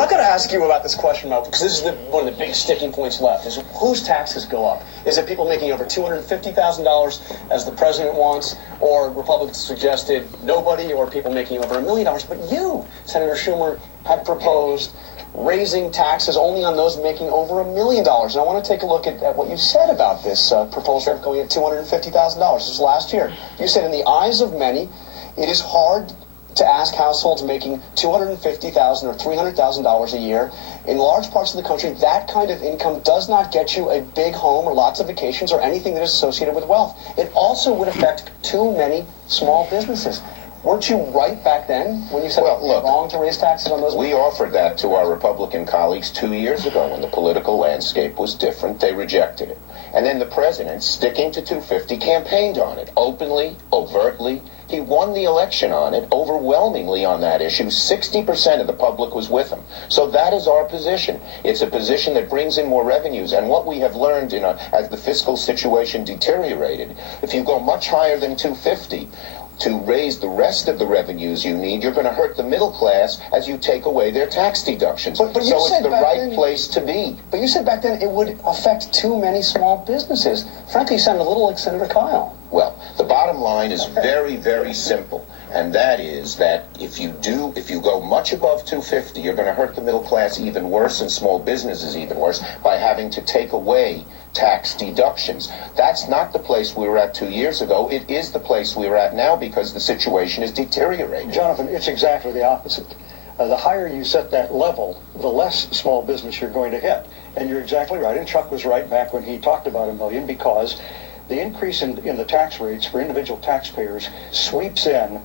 But I've got to ask you about this question, Malcolm, because this is one of the big sticking points left, is whose taxes go up? Is it people making over $250,000, as the president wants, or Republicans suggested nobody, or people making over $1 million? But you, Senator Schumer, had proposed raising taxes only on those making over $1 million. And I want to take a look at what you said about this proposal going at $250,000. This was last year. You said, in the eyes of many, it is hard to ask households making $250,000 or $300,000 a year. In large parts of the country, that kind of income does not get you a big home or lots of vacations or anything that is associated with wealth. It also would affect too many small businesses. Weren't you right back then when you said it was wrong to raise taxes on those? We offered that to our Republican colleagues 2 years ago when the political landscape was different. They rejected it. And then the president, sticking to 250, campaigned on it openly, overtly. He won the election on it overwhelmingly on that issue. 60% of the public was with him. So that is our position. It's a position that brings in more revenues. And what we have learned as the fiscal situation deteriorated, if you go much higher than 250, to raise the rest of the revenues you need, you're going to hurt the middle class as you take away their tax deductions. But so it's the right place to be. But you said back then it would affect too many small businesses. Frankly, you sound a little like Senator Kyle. Well, the bottom line is very, very simple. And that is that if you go much above 250, you're going to hurt the middle class even worse and small businesses even worse by having to take away tax deductions. That's not the place we were at 2 years ago. It is the place we are at now because the situation is deteriorating. Jonathan, it's exactly the opposite. The higher you set that level, the less small business you're going to hit. And you're exactly right. And Chuck was right back when he talked about $1 million, because the increase in the tax rates for individual taxpayers sweeps in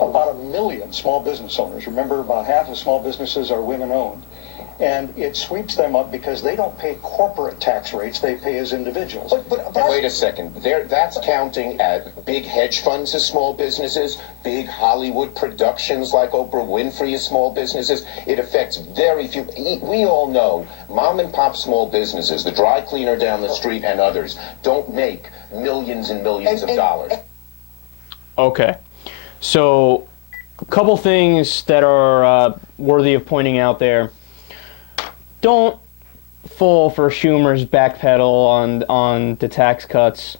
about 1 million small business owners. Remember, about half of small businesses are women-owned. And it sweeps them up because they don't pay corporate tax rates, they pay as individuals. But wait a second. That's counting at big hedge funds as small businesses, big Hollywood productions like Oprah Winfrey as small businesses. It affects very few. We all know mom and pop small businesses, the dry cleaner down the street and others, don't make millions and millions of dollars. Okay. So, a couple things that are worthy of pointing out there. Don't fall for Schumer's backpedal on the tax cuts.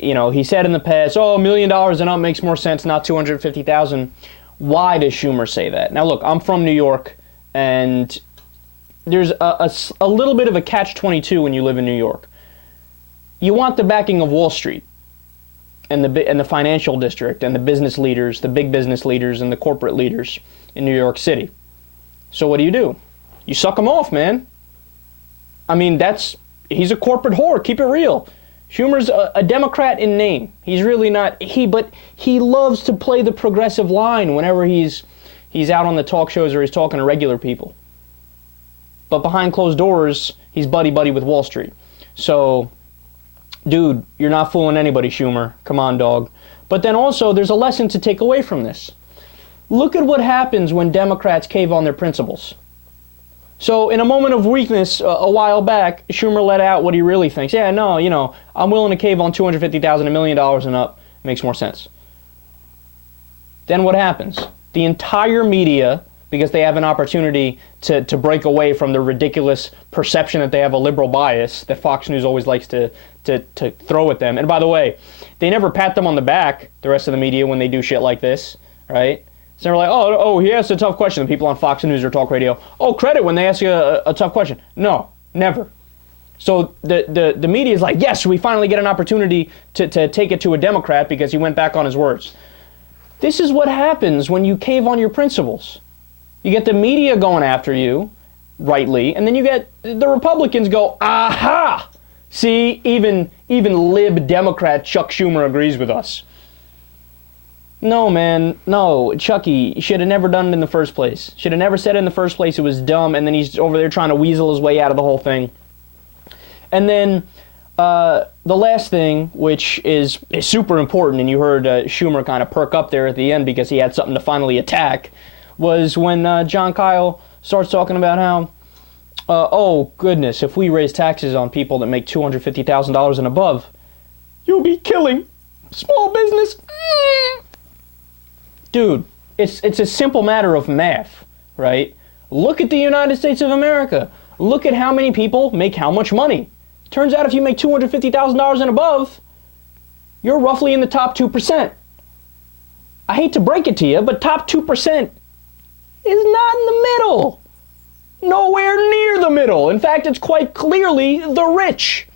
You know, he said in the past, $1 million and up makes more sense, not $250,000. Why does Schumer say that? Now, look, I'm from New York, and there's a little bit of a catch-22 when you live in New York. You want the backing of Wall Street and the financial district and the business leaders, the big business leaders and the corporate leaders in New York City. So what do? You suck him off, man. I mean, he's a corporate whore. Keep it real. Schumer's a Democrat in name. He's really not, but he loves to play the progressive line whenever he's out on the talk shows or he's talking to regular people. But behind closed doors, he's buddy-buddy with Wall Street. So, dude, you're not fooling anybody, Schumer. Come on, dog. But then also, there's a lesson to take away from this. Look at what happens when Democrats cave on their principles. So in a moment of weakness a while back, Schumer let out what he really thinks. Yeah, no, I'm willing to cave on $250,000, $1 million and up. Makes more sense. Then what happens? The entire media, because they have an opportunity to break away from the ridiculous perception that they have a liberal bias that Fox News always likes to throw at them. And by the way, they never pat them on the back, the rest of the media, when they do shit like this, right? So they're like, oh, he asked a tough question. The people on Fox News or talk radio, credit when they ask you a tough question. No, never. So the media is like, yes, we finally get an opportunity to take it to a Democrat because he went back on his words. This is what happens when you cave on your principles. You get the media going after you, rightly, and then you get the Republicans go, aha! See, even lib Democrat Chuck Schumer agrees with us. No, man, no, Chucky should have never done it in the first place. Should have never said it in the first place. It was dumb, and then he's over there trying to weasel his way out of the whole thing. And then the last thing, which is super important, and you heard Schumer kind of perk up there at the end because he had something to finally attack, was when John Kyle starts talking about how, oh, goodness, if we raise taxes on people that make $250,000 and above, you'll be killing small business. Dude, it's a simple matter of math, right? Look at the United States of America. Look at how many people make how much money. Turns out if you make $250,000 and above, you're roughly in the top 2%. I hate to break it to you, but top 2% is not in the middle. Nowhere near the middle. In fact, it's quite clearly the rich.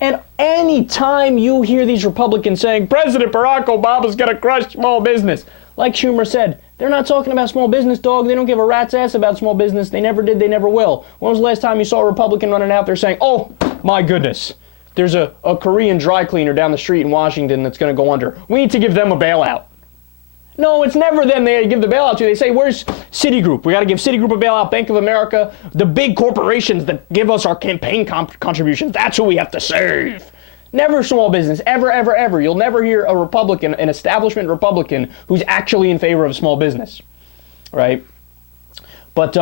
And any time you hear these Republicans saying, President Barack Obama's going to crush small business, like Schumer said, they're not talking about small business, dog. They don't give a rat's ass about small business. They never did. They never will. When was the last time you saw a Republican running out there saying, oh, my goodness, there's a Korean dry cleaner down the street in Washington that's going to go under. We need to give them a bailout. No, it's never them they give the bailout to. They say, where's Citigroup? We got to give Citigroup a bailout, Bank of America, the big corporations that give us our campaign contributions. That's who we have to save. Never small business, ever, ever, ever. You'll never hear a Republican, an establishment Republican, who's actually in favor of small business, right? But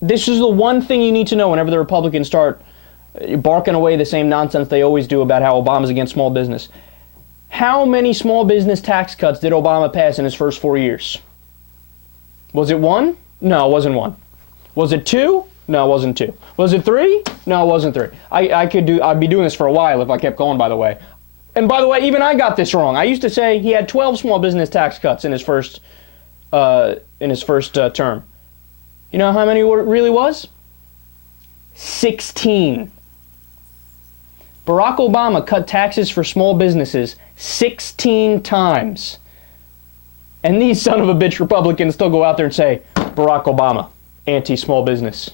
this is the one thing you need to know whenever the Republicans start barking away the same nonsense they always do about how Obama's against small business. How many small business tax cuts did Obama pass in his first 4 years? Was it 1? No, it wasn't 1. Was it 2? No, it wasn't 2. Was it 3? No, it wasn't 3. I'd be doing this for a while if I kept going, by the way. And by the way, even I got this wrong. I used to say he had 12 small business tax cuts in his first term. You know how many it really was? 16. Barack Obama cut taxes for small businesses 16 times. And these son of a bitch Republicans still go out there and say, Barack Obama, anti-small business.